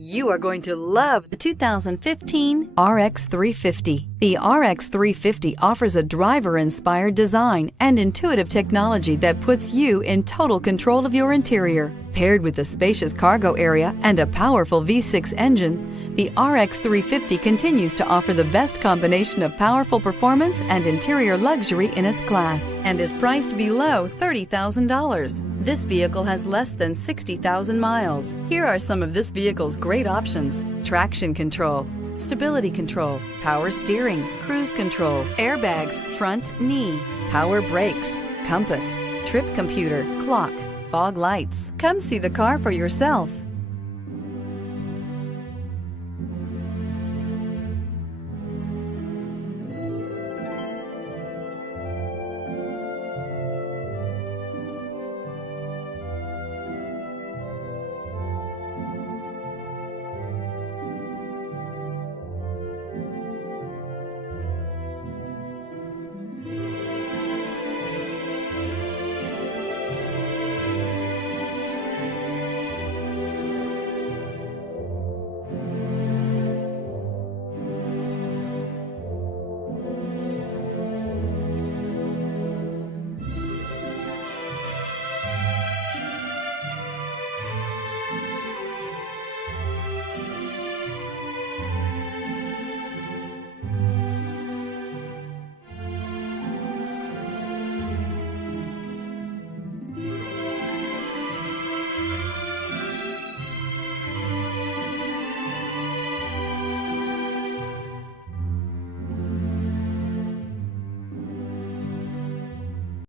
You are going to love the 2015 RX 350. The RX 350 offers a driver-inspired design and intuitive technology that puts you in total control of your interior. Paired with a spacious cargo area and a powerful V6 engine, the RX 350 continues to offer the best combination of powerful performance and interior luxury in its class and is priced below $30,000. This vehicle has less than 60,000 miles. Here are some of this vehicle's great options: traction control, stability control, power steering, cruise control, airbags, front knee, power brakes, compass, trip computer, clock, fog lights. Come see the car for yourself.